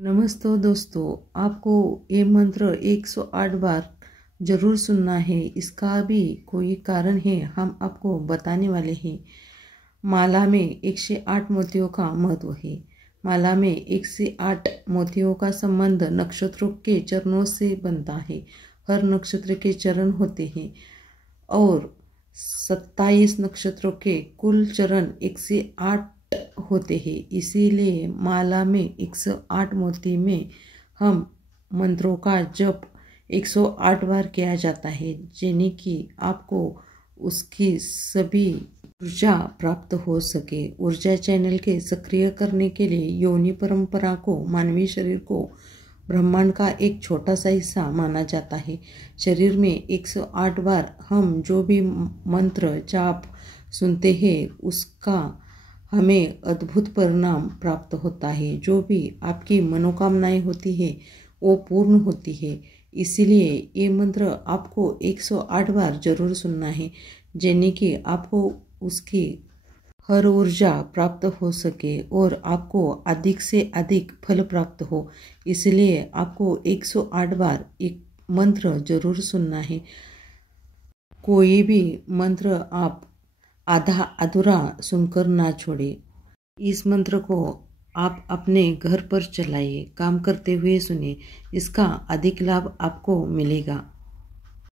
नमस्ते दोस्तों, आपको ये मंत्र 108 बार जरूर सुनना है। इसका भी कोई कारण है, हम आपको बताने वाले हैं। माला में 108 मोतियों का महत्व है। माला में 108 मोतियों का संबंध नक्षत्रों के चरणों से बनता है। हर नक्षत्र के चरण होते हैं और 27 नक्षत्रों के कुल चरण 108 होते हैं। इसीलिए माला में 108 मोती में हम मंत्रों का जप 108 बार किया जाता है, जिन्हें कि आपको उसकी सभी ऊर्जा प्राप्त हो सके। ऊर्जा चैनल के सक्रिय करने के लिए योनि परंपरा को मानवीय शरीर को ब्रह्मांड का एक छोटा सा हिस्सा माना जाता है। शरीर में 108 बार हम जो भी मंत्र जाप सुनते हैं, उसका हमें अद्भुत परिणाम प्राप्त होता है। जो भी आपकी मनोकामनाएं होती है वो पूर्ण होती है। इसीलिए ये मंत्र आपको 108 बार जरूर सुनना है, जिन्हें कि आपको उसकी हर ऊर्जा प्राप्त हो सके और आपको अधिक से अधिक फल प्राप्त हो। इसलिए आपको 108 बार एक मंत्र जरूर सुनना है। कोई भी मंत्र आप आधा अधूरा सुनकर ना छोड़े। इस मंत्र को आप अपने घर पर चलाइए, काम करते हुए सुनिए। इसका अधिक लाभ आपको मिलेगा।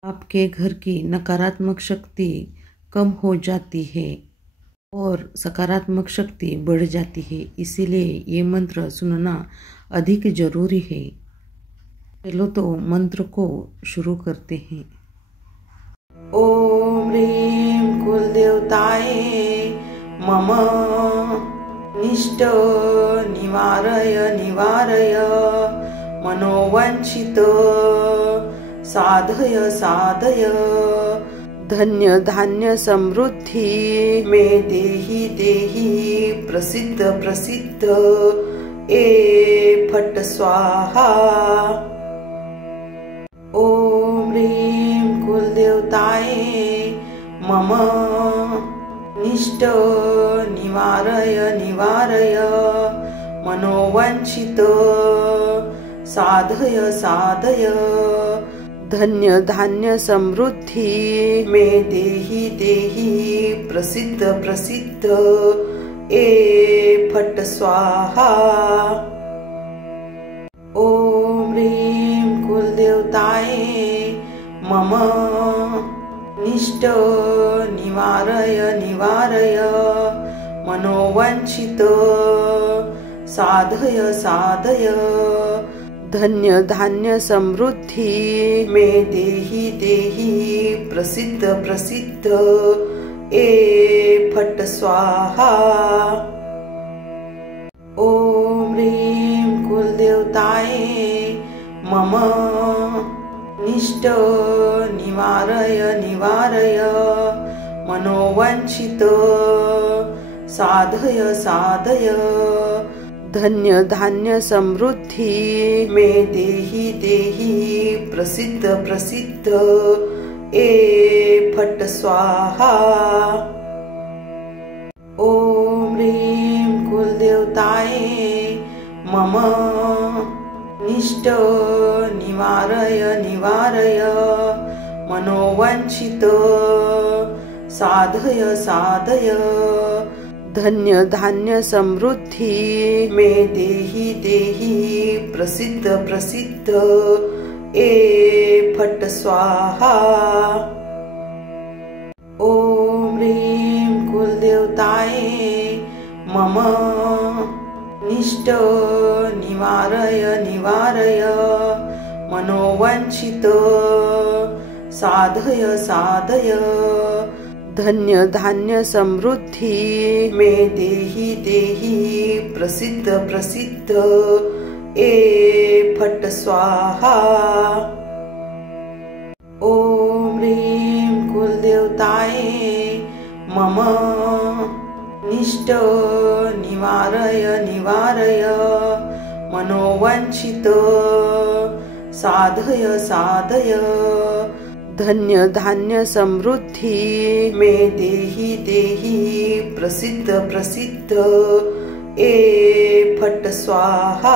आपके घर की नकारात्मक शक्ति कम हो जाती है और सकारात्मक शक्ति बढ़ जाती है। इसीलिए ये मंत्र सुनना अधिक जरूरी है। चलो तो मंत्र को शुरू करते हैं। ओम ह्रीं कुलदेवताय मम निष्ट निवारय निवारय मनोवांछित साधय साधय धन्य धान्य समृद्धि में देहि देहि प्रसिद्ध प्रसिद्ध ए फट स्वाहा। ओम ह्रीं कुलदेवताय मम निष्ट निवारय निवारय मनोवांछित साधय साधय धन्य धान्य समृद्धि में देहि देहि प्रसिद्ध प्रसिद्ध ए फट स्वाहा। ओम ह्रीं कुलदेवताय मम निष्ट निवारय निवारय मनोवांछित साधय साधय धन्य धान्य समृद्धि में देहि देहि प्रसिद्ध प्रसिद्ध ए फट स्वाहा। ओम ह्रीं कुलदेवताय मम निष्ट निवारय निवारय मनोवांछित साधय साधय धन्य धान्य समृद्धि में देहि देहि प्रसिद्ध प्रसिद्ध ए फट स्वाहा। ओम ह्रीं कुलदेवताय मम निष्ट निवारय निवारय मनोवांछित साधय साधय धन्य धान्य समृद्धि में देहि देहि प्रसिद्ध प्रसिद्ध ए फट स्वाहा। ओम ह्रीं कुलदेवताय मम निष्ट निवारय निवारय मनोवांछित साधय साधय धन्य धान्य समृद्धि में देहि देहि प्रसिद्ध प्रसिद्ध ए फट स्वाहा। ओम ह्रीं कुलदेवताय मम निष्ट निवारय निवारय मनोवांछित साधय साधय धन्य धान्य समृद्धि में देहि देहि प्रसिद्ध प्रसिद्ध ए फट स्वाहा।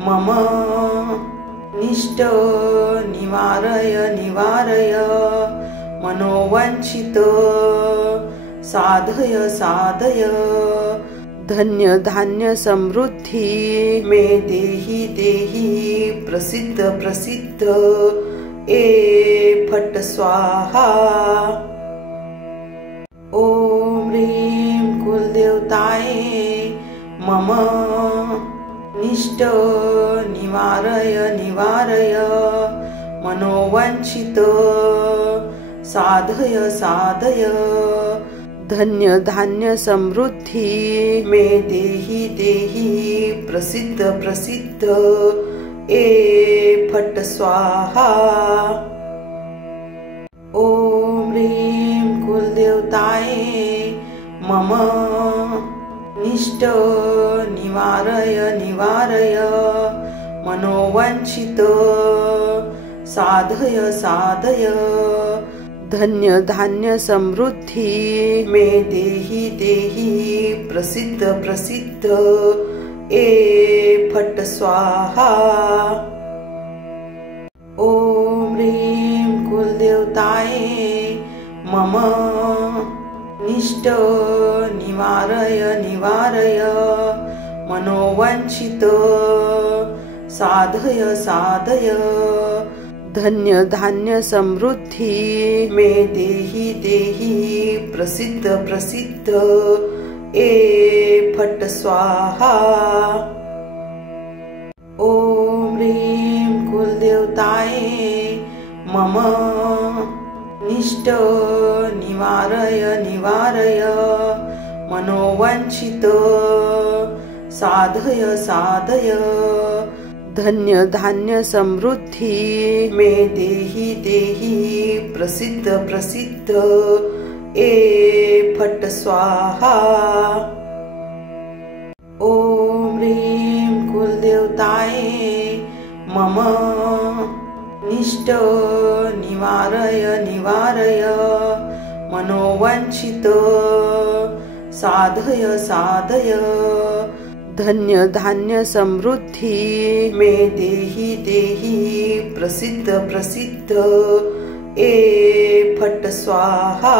मम निष्ट निवारय निवारय मनोवांछित साधय साधय धन्य धान्य समृद्धी मे देहि देहि प्रसिद्ध प्रसिद्ध ए फट स्वाहा। ओम ह्रीं कुलदेवताय मम निष्ट निवारय निवारय मनोवांछित साधय साधय धन्य धान्य समृद्धी मे देहि देहि प्रसिद्ध प्रसिद्ध ए फट स्वाहा। ओम ह्रीं कुलदेवताय मम निष्ट निवारय निवारय मनोवांछित साधय साधय धन्य धान्य समृद्धी मे देहि देहि प्रसिद्ध प्रसिद्ध ए फट स्वाहा। ओम ह्रीं कुलदेवताय मम निष्ट निवारय निवारय मनोवांछित साधय साधय धन्य धान्य समृद्धी मे देहि देहि प्रसिद्ध प्रसिद्ध ए फट स्वाहा। ओम ह्रीं कुलदेवताय मम निष्ट निवारय निवारय मनोवांछित साधय साधय धन्य धान्य समृद्धी मे देहि देहि प्रसिद्ध प्रसिद्ध ए फट स्वाहा। ओम ह्रीं कुलदेवताय मम निष्ट निवारय निवारय मनोवांछित साधय साधय धन्य धान्य समृद्धी मे देहि देहि प्रसिद्ध प्रसिद्ध ए फट स्वाहा।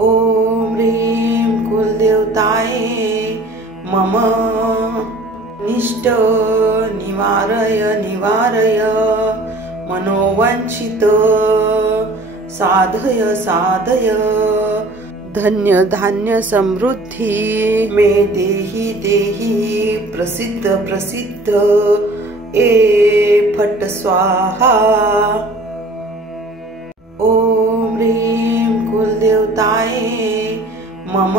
ओम ह्रीं कुलदेवताय मम निष्ट निवारय निवारय मनोवांछित साधय साधय धन्य धान्य समृद्धी मे देहि देहि प्रसिद्ध प्रसिद्ध ए फट स्वाहा। ओम ह्रीं कुलदेवताय मम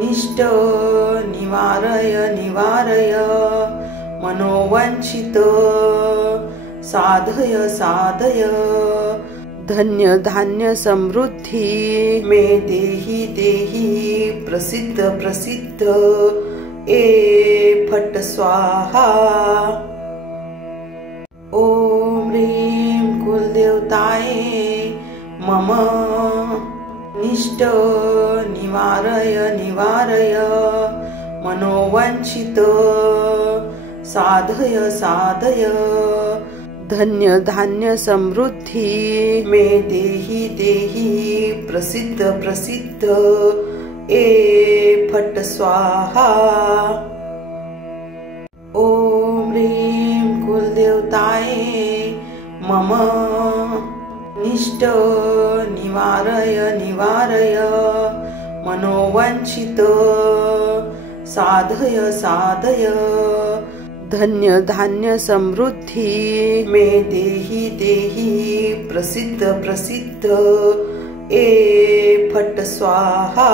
निष्ट निवारय निवारय मनोवांछित साधय साधय धन्य धान्य समृद्धी मे देहि देहि प्रसिद्ध प्रसिद्ध ए फट स्वाहा। ओम ह्रीं कुलदेवताय मम निष्ट निवारय निवारय मनोवांछित साधय साधय धन्य धान्य समृद्धी मे देहि देहि प्रसिद्ध प्रसिद्ध ए फट स्वाहा। ओम ह्रीं कुलदेवताय मम निष्ट निवारय निवारय मनोवांछित साधय साधय धन्य धान्य समृद्धी मे देहि देहि प्रसिद्ध प्रसिद्ध ए फट स्वाहा।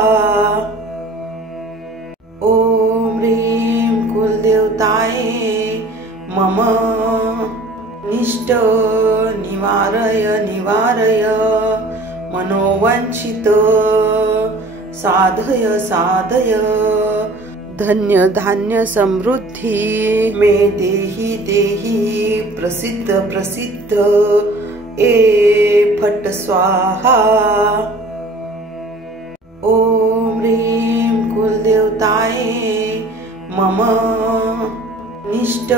ओम ह्रीं कुलदेवताय मम निष्ट निवारय निवारय मनोवांछित साधय साधय धन्य धान्य समृद्धी मे देहि देहि प्रसिद्ध प्रसिद्ध ए फट स्वाहा। ओम ह्रीं कुलदेवताय मम निष्ट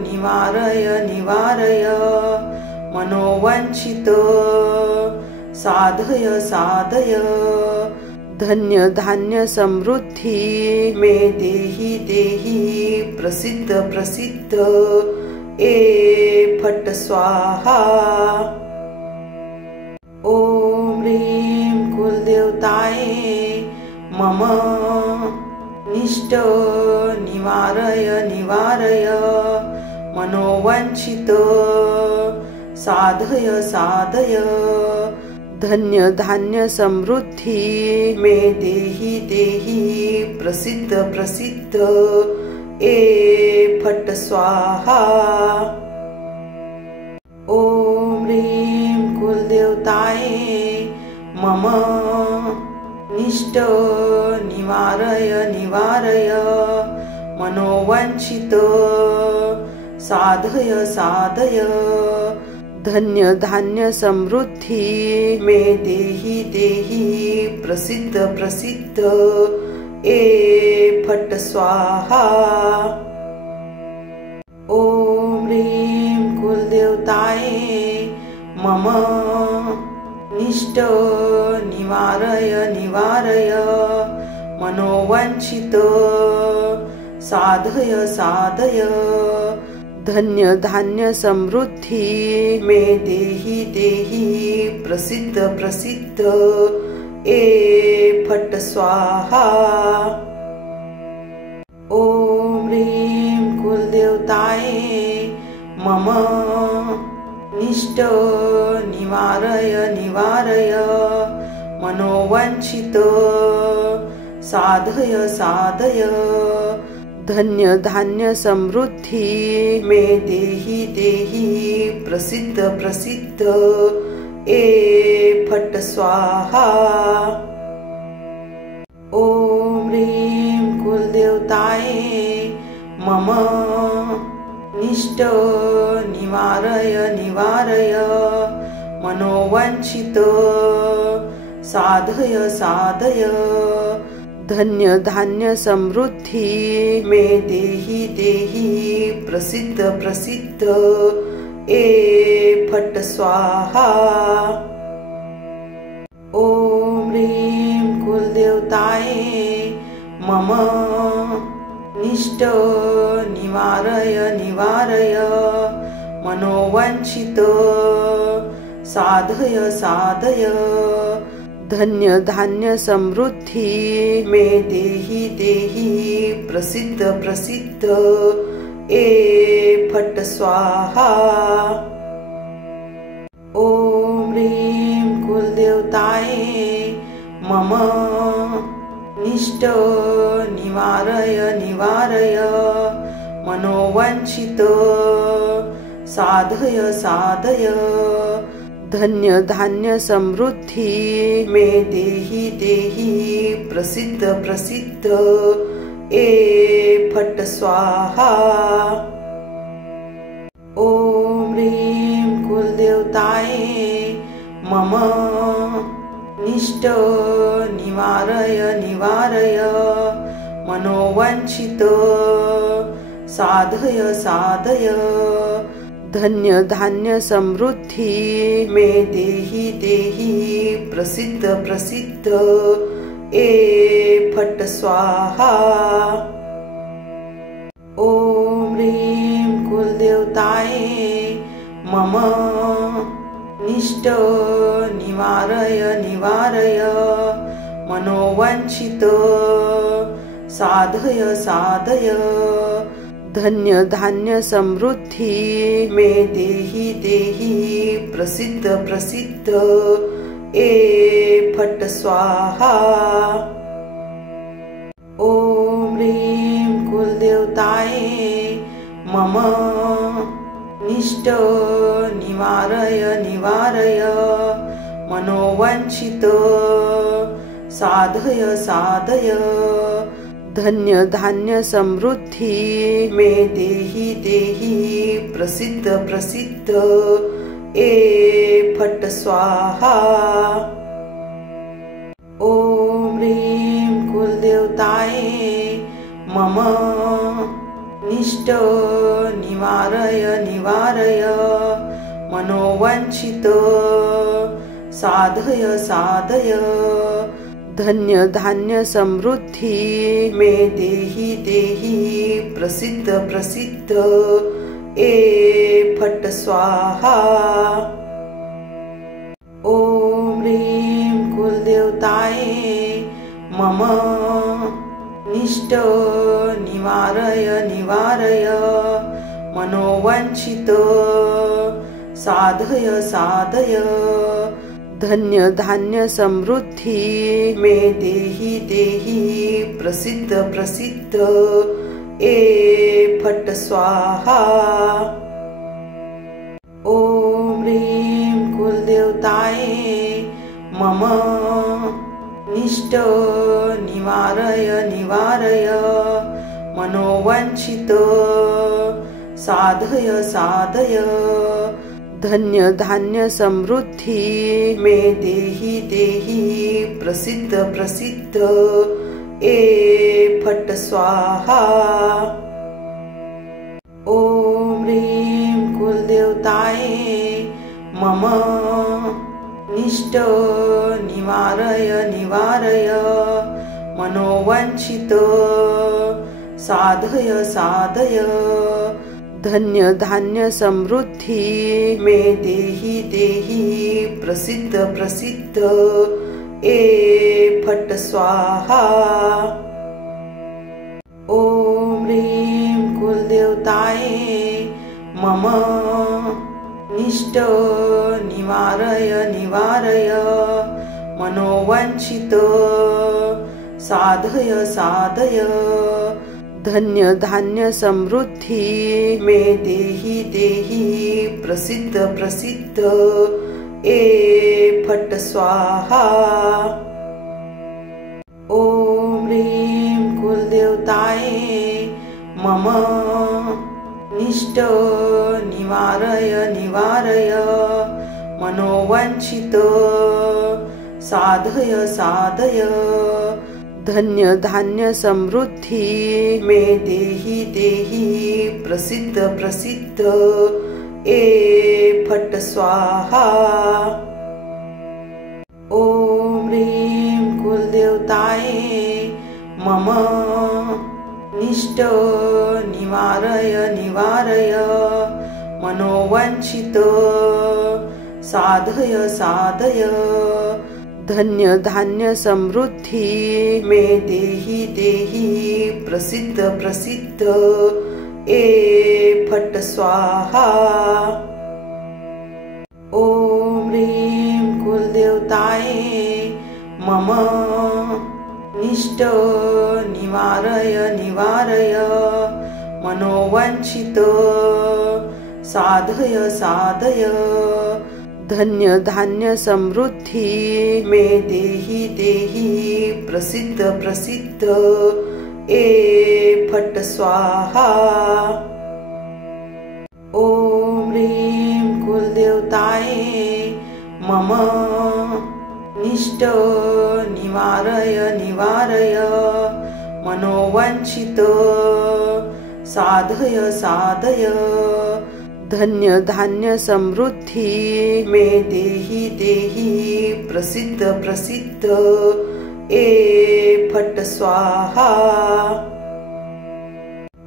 निवारय निवारय मनोवांछित साधय साधय धन्य धान्य समृद्धि मे देहि देहि प्रसिद्ध प्रसिद्ध ए फट स्वाहा। ओम ह्रीं कुलदेवताये मम निष्ट निवारय निवारय मनोवांछित साधय साधय धन्य धान्य समृद्धि मे देहि देहि प्रसिद्ध प्रसिद्ध ए फट स्वाहा। ओम ह्रीं कुलदेवताये मम निष्ट निवारय निवारय मनोवांछित साधय साधय धन्य धान्य समृद्धि मे देहि देहि प्रसिद्ध प्रसिद्ध ए फट स्वाहा। ओम ह्रीं कुलदेवताये मम निष्ट निवारय निवारय मनोवांछित साधय साधय धन्य धान्य समृद्धि मे देहि देहि प्रसिद्ध प्रसिद्ध ए फट स्वाहा। ओम ह्रीं कुलदेवताये मम निष्ट निवारय निवारय मनोवांछित साधय साधय धन्य धान्य समृद्धि मे देहि देहि प्रसिद्ध प्रसिद्ध ए फट स्वाहा। ओम ह्रीं कुलदेवताये मम निष्ट निवारय निवारय मनोवांछित साधय साधय धन्य धान्य समृद्धि मे देहि देहि प्रसिद्ध प्रसिद्ध ए फट स्वाहा। ओम ह्रीं कुलदेवताये मम निष्ट निवारय निवारय मनोवांछित साधय साधय धन्य धान्य समृद्धि मे देहि देहि प्रसिद्ध प्रसिद्ध ए फट स्वाहा। ओम ह्रीं कुलदेवताये मम निष्ट निवारय निवारय मनोवांछित साधय साधय धन्य धान्य समृद्धि मे देहि देहि प्रसिद्ध प्रसिद्ध ए फट स्वाहा। ओम ह्रीं कुलदेवताये मम निष्ट निवारय निवारय मनोवांछित साधय साधय धन्य धान्य समृद्धि मे देहि देहि प्रसिद्ध प्रसिद्ध ए फट स्वाहा। ओम ह्रीं कुलदेवताये मम निष्ट निवारय निवारय मनोवांछित साधय साधय धन्य धान्य समृद्धि मे देहि देहि प्रसिद्ध प्रसिद्ध ए फट स्वाहा। ओम ह्रीं कुलदेवताये मम निष्ट निवारय निवारय मनोवांछित साधय साधय धन्य धान्य समृद्धि मे देहि देहि प्रसिद्ध प्रसिद्ध ए फट स्वाहा। ओम ह्रीं कुलदेवताये मम निष्ट निवारय निवारय मनोवांछित साधय साधय धन्य धान्य समृद्धि मे देहि देहि प्रसिद्ध प्रसिद्ध ए फट स्वाहा। ओम ह्रीं कुलदेवताये मम निष्ट निवारय निवारय मनोवांछित साधय साधय धन्य धान्य समृद्धि मे देहि देहि प्रसिद्ध प्रसिद्ध ए फट स्वाहा। ओम ह्रीं कुलदेवताये मम निष्ट निवारय निवारय मनोवांछित साधय साधय धन्य धान्य समृद्धि मे देहि देहि प्रसिद्ध प्रसिद्ध ए फट स्वाहा। ओम ह्रीं कुलदेवताये मम निष्ट निवारय निवारय मनोवांछित साधय साधय धन्य धान्य समृद्धि मे देहि देहि प्रसिद्ध प्रसिद्ध ए फट स्वाहा। ओम ह्रीं कुलदेवताये मम निष्ट निवारय निवारय मनोवांछित साधय साधय धन्य धान्य समृद्धि मे देहि देहि प्रसिद्ध प्रसिद्ध ए फट स्वाहा। ओम ह्रीं कुलदेवताये मम निष्ट निवारय निवारय मनोवांछित साधय साधय धन्य धान्य समृद्धि मे देहि देहि प्रसिद्ध प्रसिद्ध ए फट स्वाहा। ओम ह्रीं कुलदेवताये मम निष्ट निवारय निवारय मनोवांछित साधय साधय धन्य धान्य समृद्धि मे देहि देहि प्रसिद्ध प्रसिद्ध ए फट स्वाहा। ओम ह्रीं कुलदेवताये मम निष्ट निवारय निवारय मनोवांछित साधय साधय धन्य धान्य समृद्धि मे देहि देहि प्रसिद्ध प्रसिद्ध ए फट स्वाहा। ओम ह्रीं कुलदेवताये मम निष्ट निवारय निवारय मनोवांछित साधय साधय धन्य धान्य समृद्धि मे देहि देहि प्रसिद्ध प्रसिद्ध ए फट स्वाहा।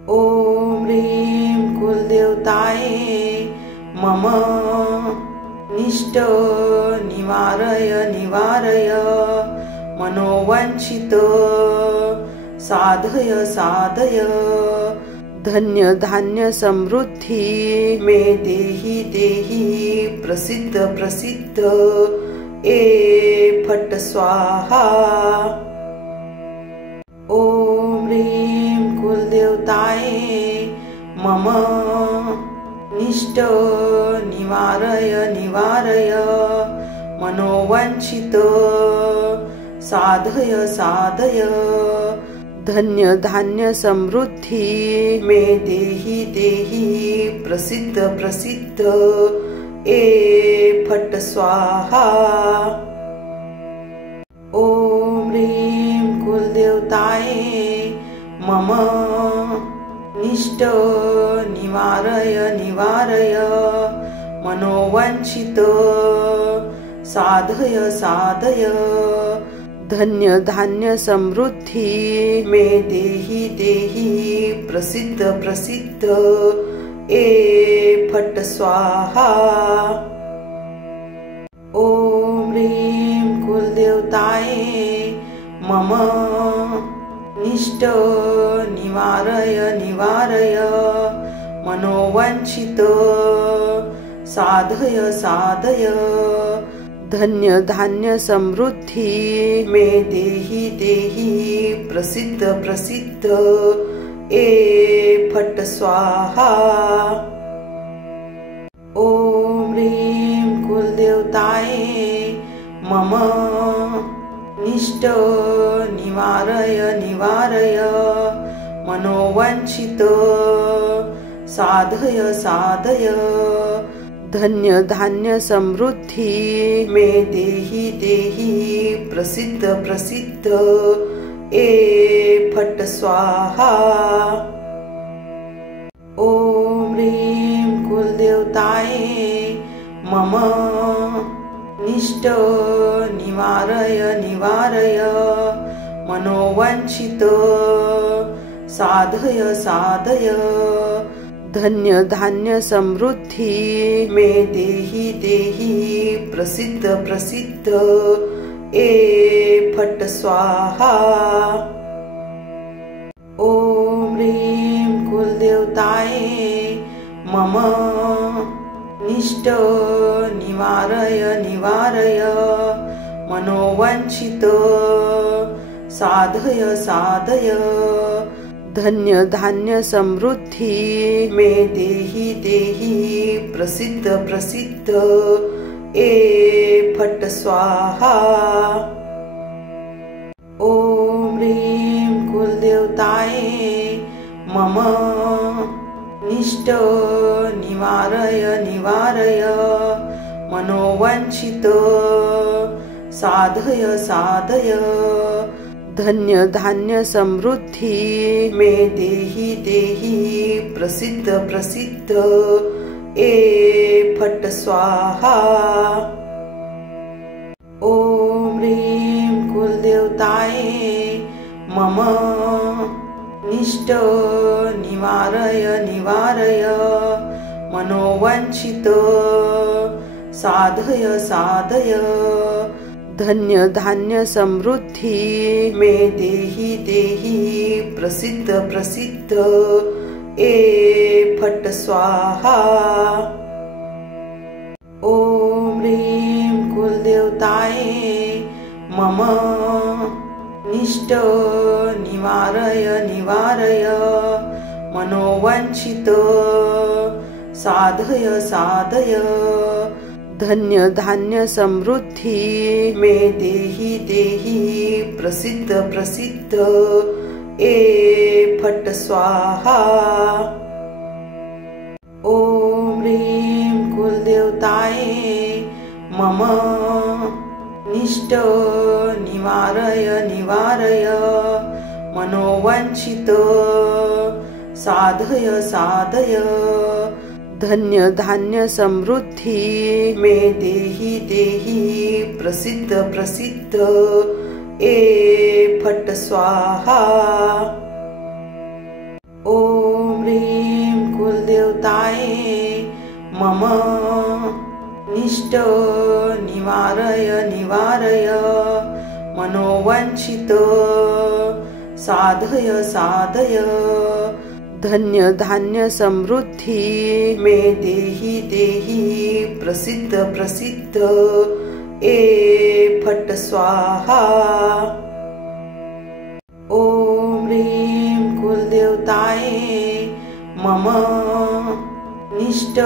ओम ह्रीं कुलदेवताये मम निष्ट निवारय निवारय मनोवांछित साधय साधय धन्य धान्य समृद्धि मे देहि देहि प्रसिद्ध प्रसिद्ध ए फट स्वाहा। ओम ह्रीं कुलदेवताये मम निष्ट निवारय निवारय मनोवांछित साधय साधय धन्य धान्य समृद्धि मे देहि देहि प्रसिद्ध प्रसिद्ध ए फट स्वाहा। ओम ह्रीं कुलदेवताये मम निष्ट निवारय निवारय मनोवांछित साधय साधय धन्य धान्य समृद्धि मे देहि देहि प्रसिद्ध प्रसिद्ध ए फट स्वाहा। ओम ह्रीं कुलदेवताय मम निष्ट निवारय निवारय मनोवांछित साधय साधय धन्य धान्य समृद्धि मे देहि देहि प्रसिद्ध प्रसिद्ध ए फट स्वाहा। ओम ह्रीं कुलदेवताय मम निष्ट निवारय निवारय मनोवांछित साधय साधय धन्य धान्य समृद्धि मे देहि देहि प्रसिद्ध प्रसिद्ध ए फट स्वाहा। ओम ह्रीं कुलदेवताय मम निष्ट निवारय निवारय मनोवांछित साधय साधय धन्य धान्य समृद्धि मे देहि देहि प्रसिद्ध प्रसिद्ध ए फट स्वाहा। ओम ह्रीं कुलदेवताय मम निष्ट निवारय निवारय मनोवांछित साधय साधय धन्य धान्य समृद्धि मे देहि देहि प्रसिद्ध प्रसिद्ध ए फट स्वाहा। ओम ह्रीं कुलदेवताय मम निष्ट निवारय निवारय मनोवांछित साधय साधय धन्य धान्य समृद्धि मे देहि देहि प्रसिद्ध प्रसिद्ध ए फट स्वाहा। ओम ह्रीं कुलदेवताय मम निष्ट निवारय निवारय मनोवांछित साधय साधय धन्य धान्य समृद्धि मे देहि देहि प्रसिद्ध प्रसिद्ध ए फट स्वाहा। ओम ह्रीं कुलदेवताय मम निष्ट निवारय निवारय मनोवांछित साधय साधय धन्य धान्य समृद्धि मे देहि देहि प्रसिद्ध प्रसिद्ध ए फट स्वाहा। ओम ह्रीं कुलदेवताय मम निष्ट निवारय निवारय मनोवांछित साधय साधय धन्य धान्य समृद्धि मे देहि देहि प्रसिद्ध प्रसिद्ध ए फट स्वाहा। ओम ह्रीं कुलदेवताय मम निष्ट निवारय निवारय मनोवांछित साधय साधय धन्य धान्य समृद्धि मे देहि देहि प्रसिद्ध प्रसिद्ध ए फट स्वाहा। ओम ह्रीं कुलदेवताय मम निष्ट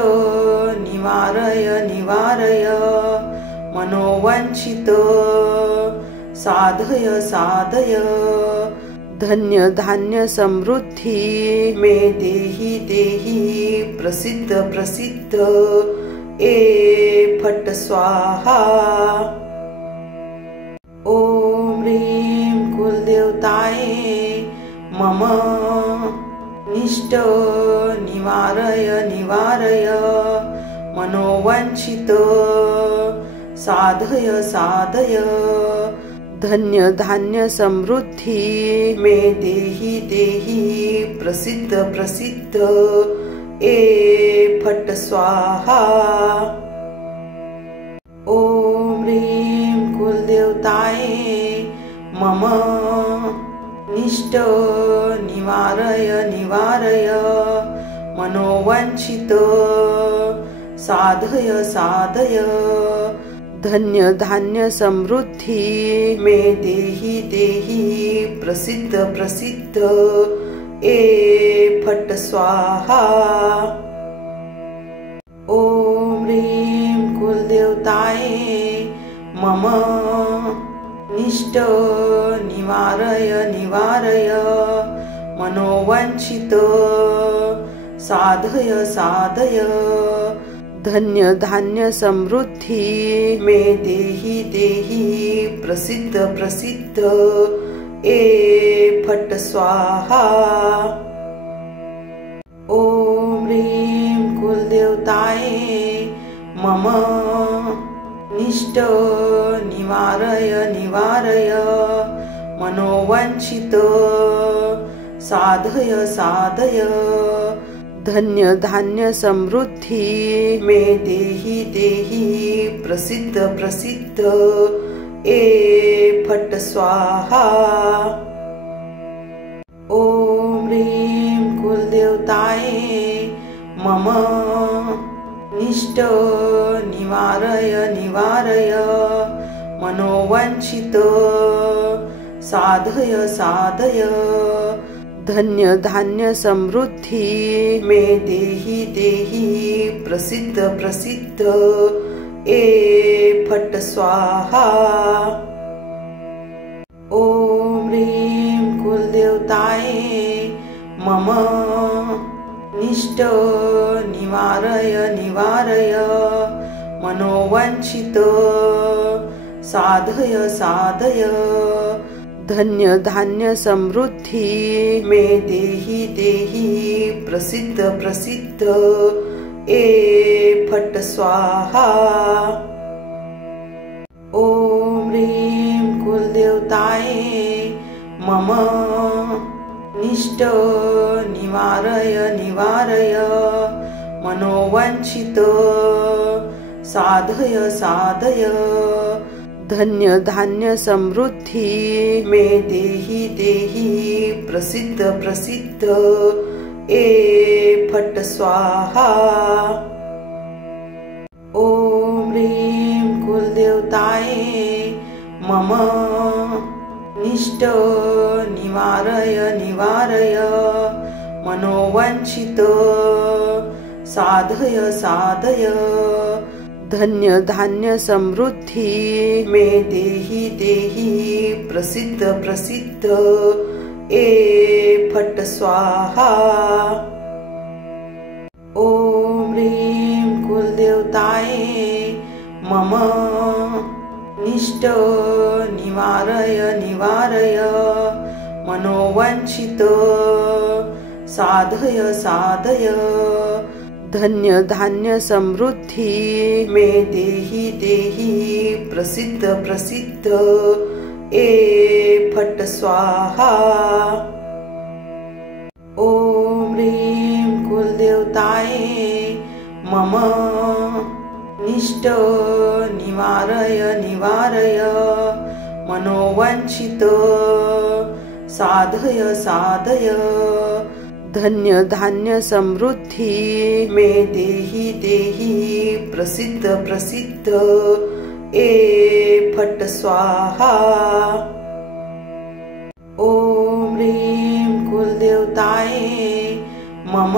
निवारय निवारय मनोवांछित साधय साधय धन्य धान्य समृद्धि मे देहि देहि प्रसिद्ध प्रसिद्ध ए फट स्वाहा। ओम ह्रीं कुलदेवताय मम निष्ट निवारय निवारय मनोवांछित साधय साधय धन्य धान्य समृद्धी मे देहि देहि प्रसिद्ध प्रसिद्ध ए फट स्वाहा। ओम ह्रीं कुलदेवताय मम निष्ट निवारय निवारय मनोवांछित साधय साधय धन्य धान्य समृद्धी मे देहि देहि प्रसिद्ध प्रसिद्ध ए फट स्वाहा। ओम ह्रीं कुलदेवताय मम निष्ट निवारय निवारय मनोवांछित साधय साधय धन्य धान्य समृद्धी मे देहि देहि प्रसिद्ध प्रसिद्ध ए फट स्वाहा। ओम ह्रीं कुलदेवताय मम निष्ट निवारय निवारय मनोवांछित साधय साधय धन्य धान्य समृद्धी मे देहि देहि प्रसिद्ध प्रसिद्ध ए फट स्वाहा। ओम ह्रीं कुलदेवताय मम निष्ट निवारय निवारय मनोवांछित साधय साधय धन्य धान्य समृद्धी मे देहि देहि प्रसिद्ध प्रसिद्ध ए फट स्वाहा। ओम ह्रीं कुलदेवताय मम निष्ट निवारय निवारय मनोवांछित साधय साधय धन्य धान्य समृद्धी मे देहि देहि प्रसिद्ध प्रसिद्ध ए फट स्वाहा। ओम ह्रीं कुलदेवताय मम निष्ट निवारय निवारय मनोवांछित साधय साधय धन्य धान्य समृद्धी मे देहि देहि प्रसिद्ध प्रसिद्ध ए फट स्वाहा। ओम ह्रीं कुलदेवताय मम निष्ट निवारय निवारय मनोवांछित साधय साधय धन्य धान्य समृद्धी मे देहि देहि प्रसिद्ध प्रसिद्ध ए फट स्वाहा। ओम ह्रीं कुलदेवताय मम निष्ट निवारय निवारय मनोवांछित साधय साधय धन्य धान्य समृद्धी मे देहि देहि प्रसिद्ध प्रसिद्ध ए फट स्वाहा। ओम ह्रीं कुलदेवताय मम निष्ट निवारय निवारय मनोवांछित साधय साधय धन्य धान्य समृद्धी मे देहि देहि प्रसिद्ध प्रसिद्ध ए फट स्वाहा। ओम ह्रीं कुलदेवताय मम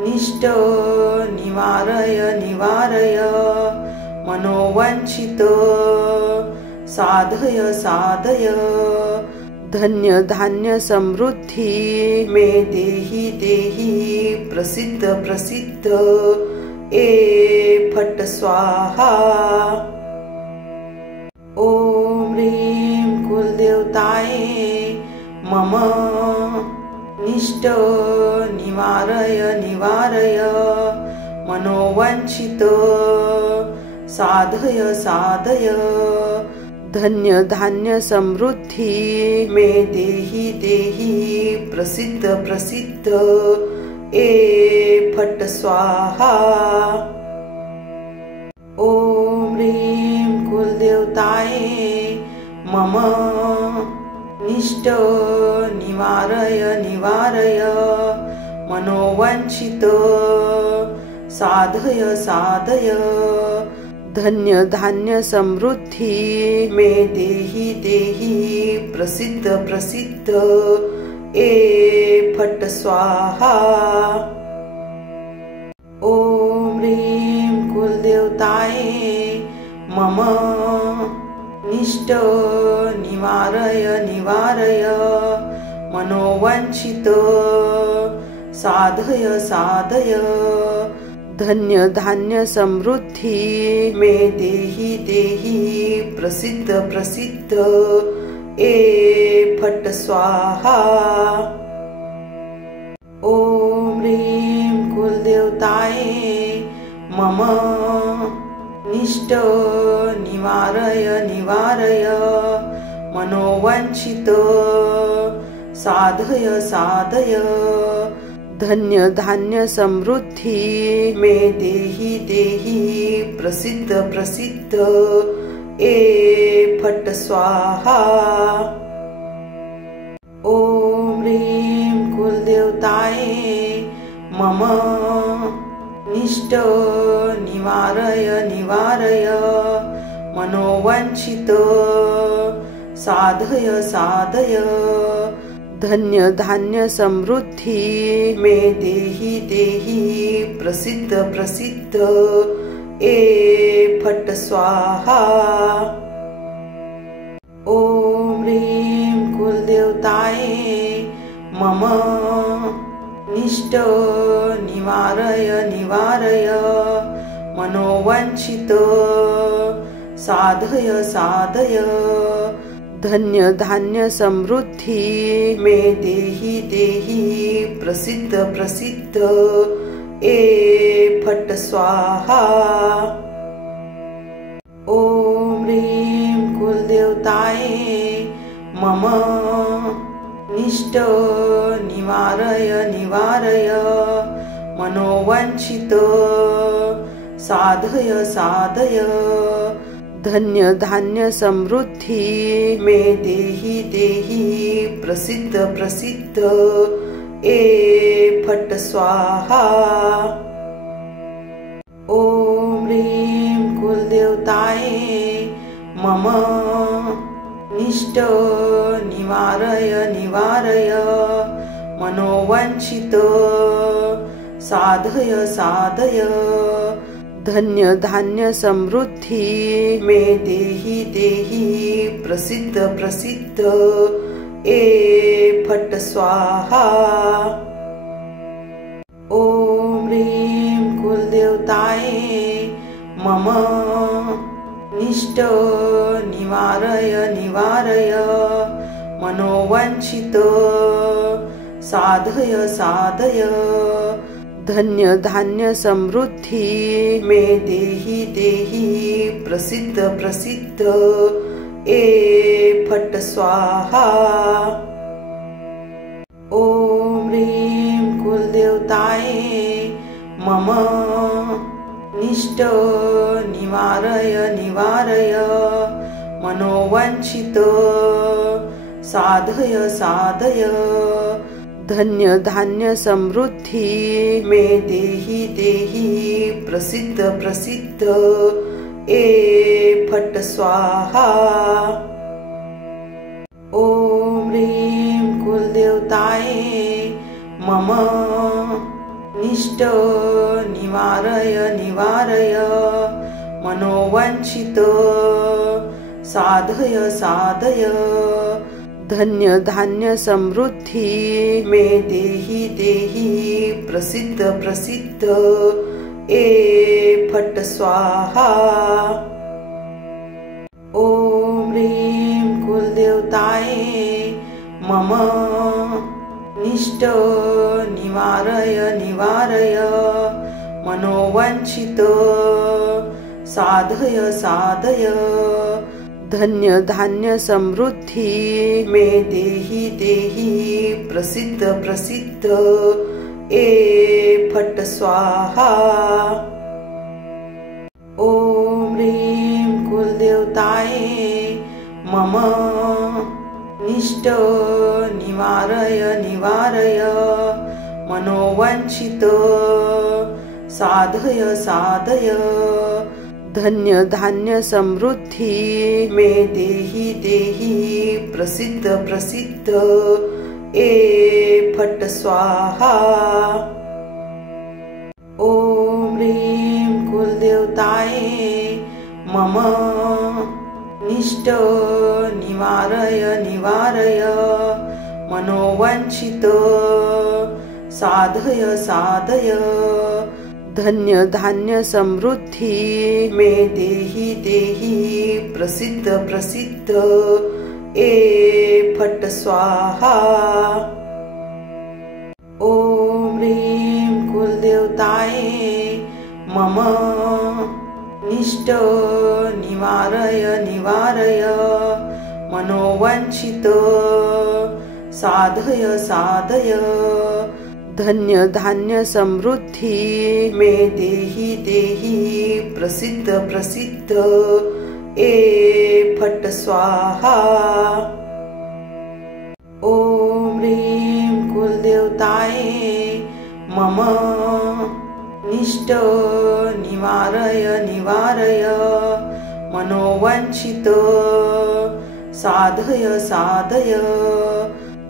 निष्ट निवारय निवारय मनोवांछित साधय साधय धन्य धान्य समृद्धी मे देहि देहि प्रसिद्ध प्रसिद्ध ए फट स्वाहा। ओम ह्रीं कुलदेवताय मम निष्ट निवारय निवारय मनोवांछित साधय साधय धन्य धान्य समृद्धि मे देहि देहि प्रसिद्ध प्रसिद्ध ए फट स्वाहा। ओम ह्रीं कुलदेवताये मम निष्ट निवारय निवारय मनोवांछित साधय साधय धन्य धान्य समृद्धि मे देहि देहि प्रसिद्ध प्रसिद्ध ए फट स्वाहा। ओम ह्रीं कुलदेवताये मम निष्ट निवारय निवारय मनोवांछित साधय साधय धन्य धान्य समृद्धि मे देहि देहि प्रसिद्ध प्रसिद्ध ए फट स्वाहा। ओम ह्रीं कुलदेवताये मम निष्ट निवारय निवारय मनोवांछित साधय साधय धन्य धान्य समृद्धि मे देहि देहि प्रसिद्ध प्रसिद्ध ए फट स्वाहा। ओम ह्रीं कुलदेवताये मम निष्ट निवारय निवारय मनोवांछित साधय साधय धन्य धान्य समृद्धि मे देहि देहि प्रसिद्ध प्रसिद्ध ए फट स्वाहा। ओम ह्रीं कुलदेवताये मम निष्ट निवारय निवारय मनोवांछित साधय साधय धन्य धान्य समृद्धि मे देहि देहि प्रसिद्ध प्रसिद्ध ए फट स्वाहा। ओम ह्रीं कुलदेवताये मम निष्ट निवारय निवारय मनोवांछित साधय साधय धन्य धान्य समृद्धि मे देहि देहि प्रसिद्ध प्रसिद्ध ए फट स्वाहा। ओम ह्रीं कुलदेवताये मम निष्ट निवारय निवारय मनोवांछित साधय साधय धन्य धान्य समृद्धि मे देहि देहि प्रसिद्ध प्रसिद्ध ए फट स्वाहा। ओम ह्रीं कुलदेवताये मम निष्ट निवारय निवारय मनोवांछित साधय साधय धन्य धान्य समृद्धि मे देहि देहि प्रसिद्ध प्रसिद्ध ए फट स्वाहा। ओम ह्रीं कुलदेवताये मम निष्ट निवारय निवारय मनोवांछित साधय साधय धन्य धान्य समृद्धि मे देहि देहि प्रसिद्ध प्रसिद्ध ए फट स्वाहा। ओम ह्रीं कुलदेवताये मम निष्ट निवारय निवारय मनोवांछित साधय साधय धन्य धान्य समृद्धि मे देहि देहि प्रसिद्ध प्रसिद्ध ए फट स्वाहा। ओम ह्रीं कुलदेवताये मम निष्ट निवारय निवारय मनोवांछित साधय साधय धन्य धान्य समृद्धि मे देहि देहि प्रसिद्ध प्रसिद्ध ए फट स्वाहा। ओम ह्रीं कुलदेवताये मम निष्ट निवारय निवारय मनोवांछित साधय साधय धन्य धान्य समृद्धि मे देहि देहि प्रसिद्ध प्रसिद्ध ए फट स्वाहा। ओम ह्रीं कुलदेवताये मम निष्ट निवारय निवारय मनोवांछित साधय साधय धन्य धान्य समृद्धि मे देहि देहि प्रसिद्ध प्रसिद्ध ए फट स्वाहा। ओम ह्रीं कुलदेवताये मम निष्ट निवारय निवारय मनोवांछित साधय साधय धन्य धान्य समृद्धि मे देहि देहि प्रसिद्ध प्रसिद्ध ए फट स्वाहा। ओम ह्रीं कुलदेवताये मम निष्ट निवारय निवारय मनोवांछित साधय साधय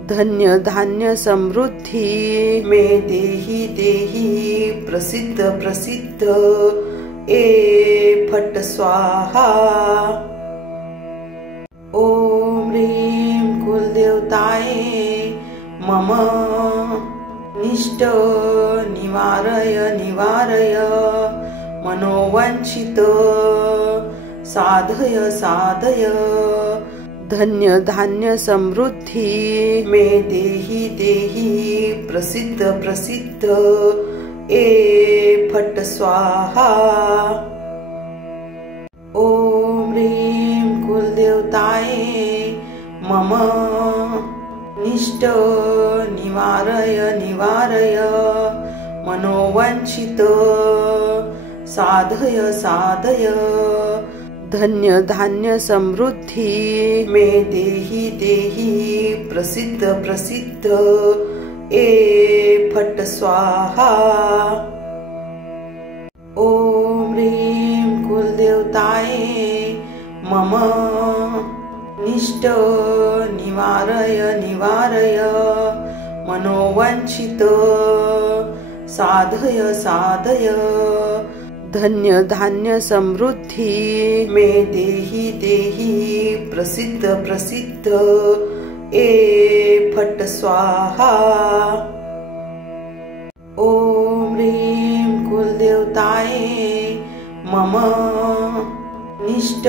धन्य धान्य समृद्धि मे देहि देहि प्रसिद्ध प्रसिद्ध ए फट स्वाहा। ओम ह्रीं कुलदेवताये मम निष्ट निवारय निवारय मनोवांछित साधय साधय धन्य धान्य समृद्धि मे देहि देहि प्रसिद्ध प्रसिद्ध ए फट स्वाहा। ओम ह्रीं कुलदेवताये मम निष्ट निवारय निवारय मनोवांछित साधय साधय धन्य धान्य समृद्धि मे देहि देहि प्रसिद्ध प्रसिद्ध ए फट स्वाहा। ओम ह्रीं कुलदेवताये मम निष्ट निवारय निवारय मनोवांछित साधय साधय धन्य धान्य समृद्धि मे देहि देहि प्रसिद्ध प्रसिद्ध ए फट स्वाहा। ओम ह्रीं कुलदेवताये मम निष्ट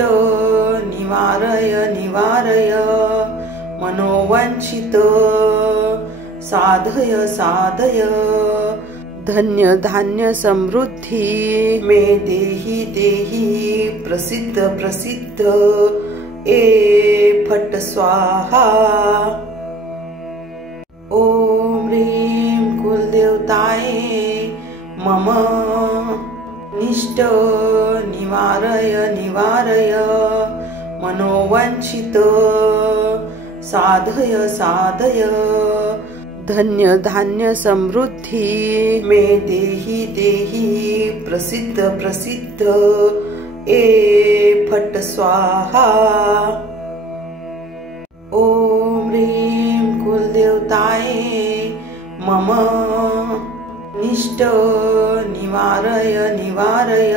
निवारय निवारय मनोवांछित साधय साधय धन्य धान्य समृद्धि मे देहि देहि प्रसिद्ध प्रसिद्ध ए फट स्वाहा। ओम ह्रीं कुलदेवताये मम निष्ट निवारय निवारय मनोवांछित साधय साधय धन्य धान्य समृद्धि मे देहि देहि प्रसिद्ध प्रसिद्ध ए फट स्वाहा। ओम ह्रीं कुलदेवताये मम निष्ट निवारय निवारय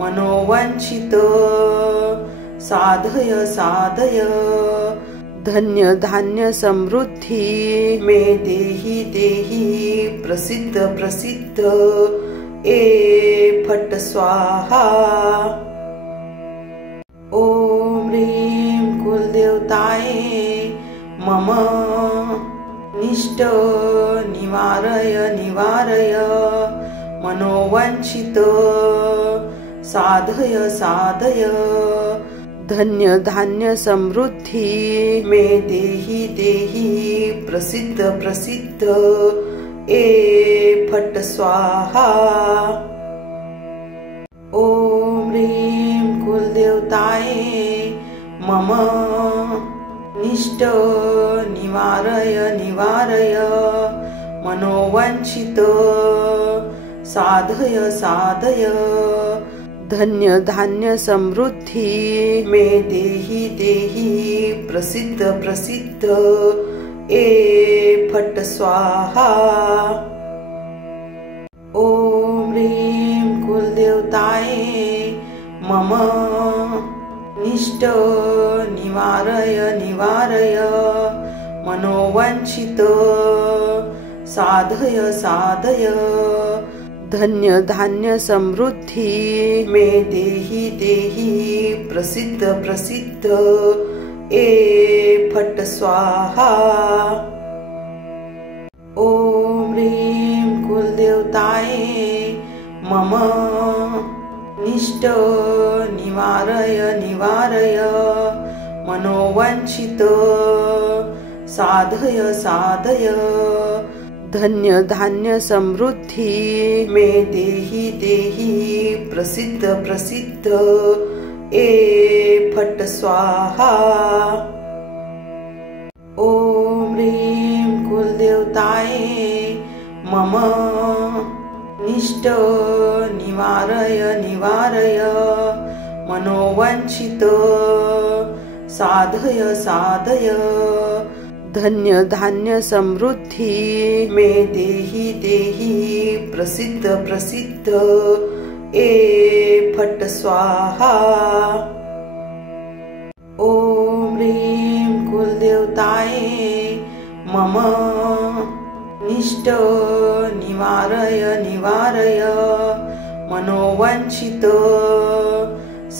मनोवांछित साधय साधय धन्य धान्य समृद्धि मे देहि देहि प्रसिद्ध प्रसिद्ध ए फट स्वाहा। ओम ह्रीं कुलदेवताये मम निष्ट निवारय निवारय मनोवांछित साधय साधय धन्य धान्य समृद्धि मे देहि देहि प्रसिद्ध प्रसिद्ध ए फट स्वाहा। ओम ह्रीं कुलदेवताय मम निष्ट निवारय निवारय मनोवांछित साधय साधय धन्य धान्य समृद्धि मे देहि देहि प्रसिद्ध प्रसिद्ध ए फट स्वाहा। ओम ह्रीं कुलदेवताय मम निष्ट निवारय निवारय मनोवांछित साधय साधय धन्य धान्य समृद्धि मे देहि देहि प्रसिद्ध प्रसिद्ध ए फट स्वाहा। ओम ह्रीं कुलदेवताय मम निष्ट निवारय निवारय मनोवांछित साधय साधय धन्य धान्य समृद्धि मे देहि देहि प्रसिद्ध प्रसिद्ध ए फट स्वाहा। ओम ह्रीं कुलदेवताय मम निष्ट निवारय निवारय मनोवांछित साधय साधय धन्य धान्य समृद्धि मे देहि देहि प्रसिद्ध प्रसिद्ध ए फट स्वाहा। ओम ह्रीं कुलदेवताय मम निष्ट निवारय निवारय मनोवांछित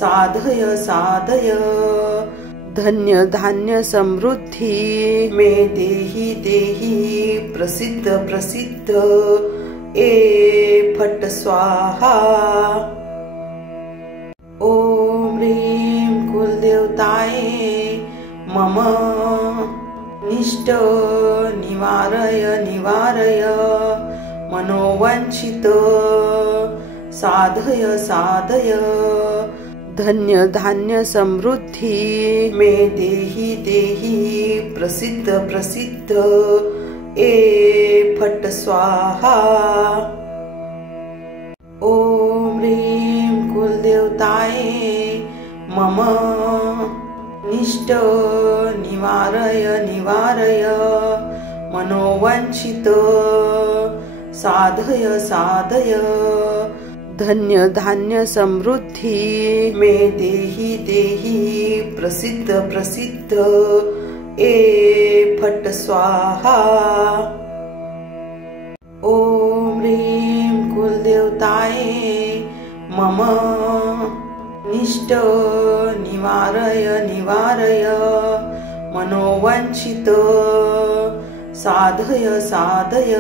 साधय साधय धन्य धान्य समृद्धि मे देहि देहि प्रसिद्ध प्रसिद्ध ए फट स्वाहा। ओम ह्रीं कुलदेवताय मम निष्ट निवारय निवारय मनोवांछित साधय साधय धन्य धान्य समृद्धि मे देहि देहि प्रसिद्ध प्रसिद्ध ए फट स्वाहा। ओम ह्रीं कुलदेवताय मम निष्ट निवारय निवारय मनोवांछित साधय साधय धन्य धान्य समृद्धि मे देहि देहि प्रसिद्ध प्रसिद्ध ए फट स्वाहा। ओम ह्रीं कुलदेवताय मम निष्ट निवारय निवारय मनोवांछित साधय साधय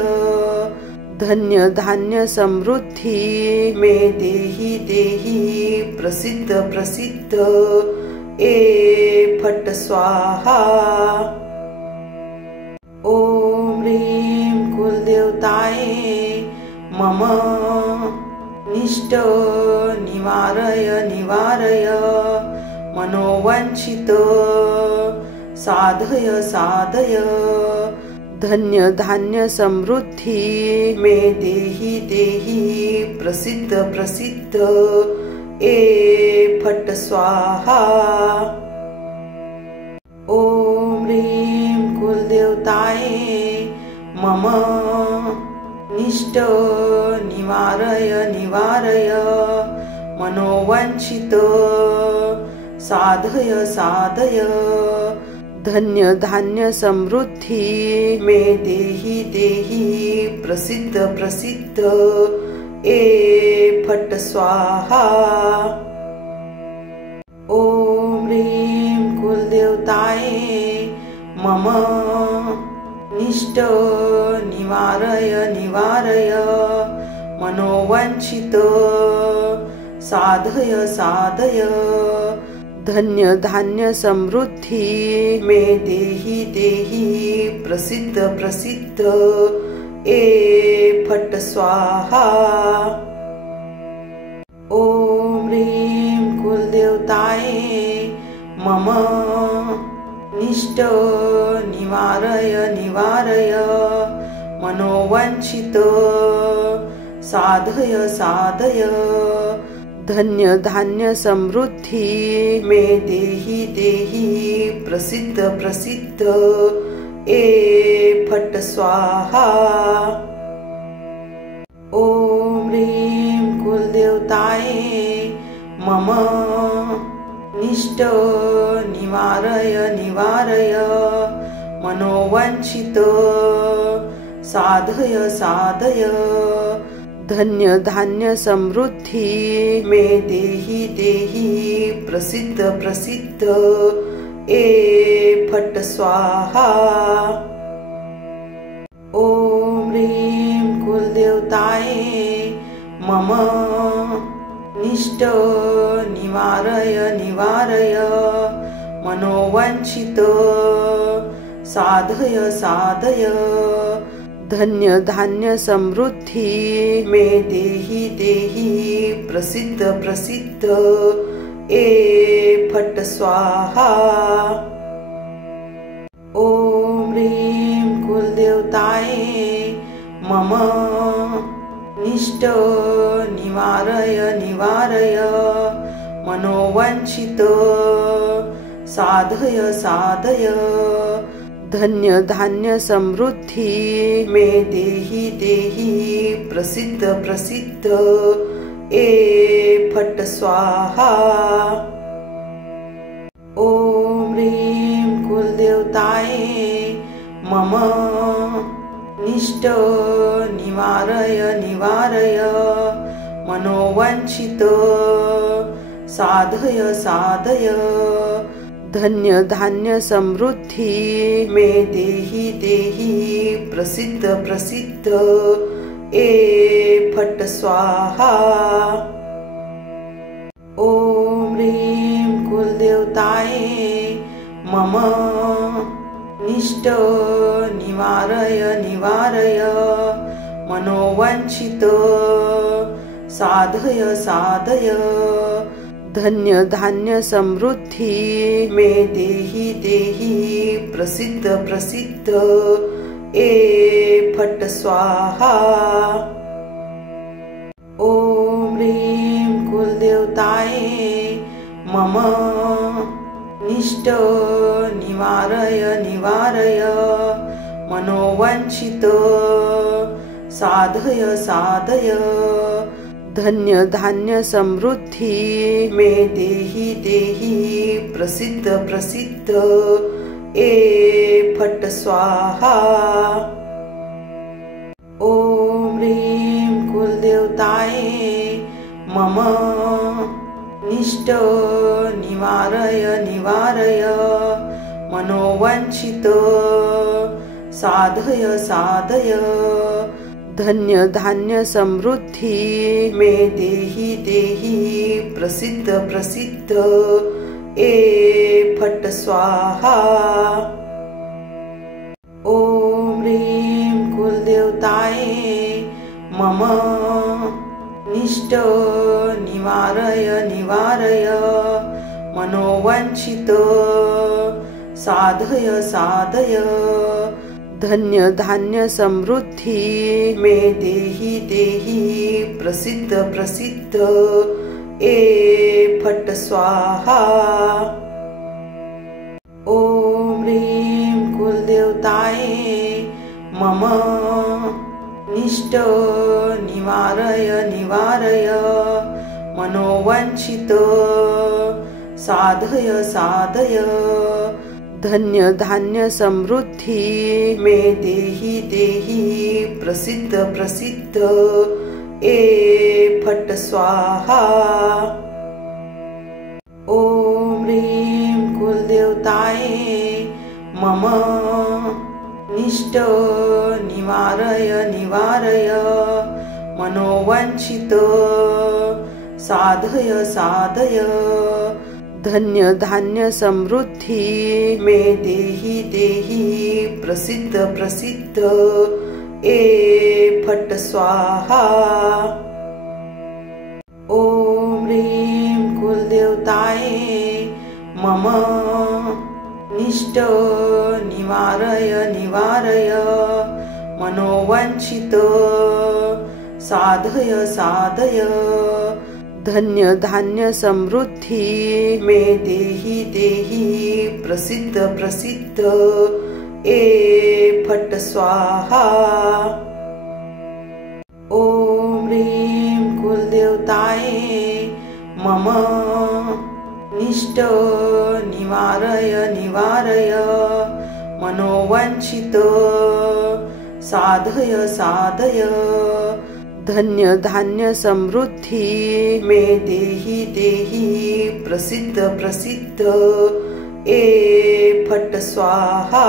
धन्य धान्य समृद्धि मे देहि देहि प्रसिद्ध प्रसिद्ध ए फट स्वाहा। ओम ह्रीं कुलदेवताय मम निष्ट निवारय निवारय मनोवांछित साधय साधय धन्य धान्य समृद्धि मे देहि देहि प्रसिद्ध प्रसिद्ध ए फट स्वाहा। ओम ह्रीं कुलदेवताय मम निष्ट निवारय निवारय मनोवांछित साधय साधय धन्य धान्य समृद्धि मे देहि देहि प्रसिद्ध प्रसिद्ध ए फट स्वाहा। ओम ह्रीं कुलदेवताय मम निष्ट निवारय निवारय मनोवांछित साधय साधय धन्य धान्य समृद्धि मे देहि देहि प्रसिद्ध प्रसिद्ध ए फट स्वाहा। ओम ह्रीं कुलदेवताय मम निष्ट निवारय निवारय मनोवांछित साधय साधय धन्य धान्य समृद्धि मे देहि देहि प्रसिद्ध प्रसिद्ध ए फट स्वाहा। ओम ह्रीं कुलदेवताय मम निष्ट निवारय निवारय मनोवांछित साधय साधय धन्य धान्य समृद्धि मे देहि देहि प्रसिद्ध प्रसिद्ध ए फट स्वाहा। ओम ह्रीं कुलदेवताय मम निष्ट निवारय निवारय मनोवांछित साधय साधय धन्य धान्य समृद्धि मे देहि देहि प्रसिद्ध प्रसिद्ध ए फट स्वाहा। ओम ह्रीं कुलदेवताय मम निष्ट निवारय निवारय मनोवांछित साधय साधय धन्य धान्य समृद्धि मे देहि देहि प्रसिद्ध प्रसिद्ध ए फट स्वाहा। ओम ह्रीं कुलदेवताय मम निष्ट निवारय निवारय मनोवांछित साधय साधय धन्य धान्य समृद्धि मे देहि देहि प्रसिद्ध प्रसिद्ध ए फट स्वाहा। ओम ह्रीं कुलदेवताय मम निष्ट निवारय निवारय मनोवांछित साधय साधय धन्य धान्य समृद्धि मे देहि देहि प्रसिद्ध प्रसिद्ध ए फट स्वाहा। ओम ह्रीं कुलदेवताय मम निष्ट निवारय निवारय मनोवांछित साधय साधय धन्य धान्य समृद्धि मे देहि देहि प्रसिद्ध प्रसिद्ध ए फट स्वाहा। ओम ह्रीं कुलदेवताय मम निष्ट निवारय निवारय मनोवांछित साधय साधय धन्य धान्य समृद्धि मे देहि देहि प्रसिद्ध प्रसिद्ध ए फट स्वाहा। ओम ह्रीं कुलदेवताय मम निष्ट निवारय निवारय मनोवांछित साधय साधय धन्य धान्य समृद्धि मे देहि देहि प्रसिद्ध प्रसिद्ध ए फट स्वाहा। ओम ह्रीं कुलदेवताय मम निष्ट निवारय निवारय मनोवांछित साधय साधय धन्य धान्य समृद्धि मे देहि देहि प्रसिद्ध प्रसिद्ध ए फट स्वाहा। ओम ह्रीं कुलदेवताय मम निष्ट निवारय निवारय मनोवांछित साधय साधय धन्य धान्य समृद्धि मे देहि देहि प्रसिद्ध प्रसिद्ध ए फट स्वाहा। ओम ह्रीं कुलदेवताय मम निष्ट निवारय निवारय मनोवांछित साधय साधय धन्य धान्य समृद्धि मे देहि देहि प्रसिद्ध प्रसिद्ध ए फट स्वाहा। ओम ह्रीं कुलदेवताय मम निष्ट निवारय निवारय मनोवांछित साधय साधय धन्य धान्य समृद्धि मे देहि देहि प्रसिद्ध प्रसिद्ध ए फट स्वाहा।